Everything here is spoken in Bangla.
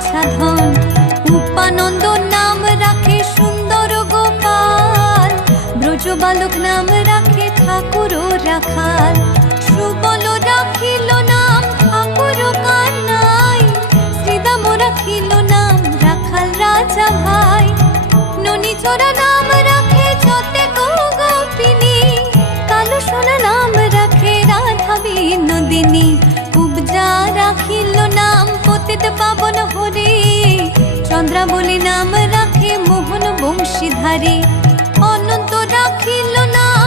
বাছা ধন। উপানন্দ নাম রাখে সুন্দর গোপাল, ব্রজ বালক নাম রাখে ঠাকুর রাখাল। সুবল রাখিল নাম ঠাকুর কানাই, শ্রীদাম রাখিল নাম রাখাল রাজা ভাই। ননী চোরা নাম রাখে যতে গোপিনী, কালো সোনা নাম রাখে রাধা বিনোদিনী। কুবজা রাখিল নাম পতিত পাবন হরি, চন্দ্রাবলী নাম রাখে মোহন বংশীধারী। অনন্ত রাখিল নাম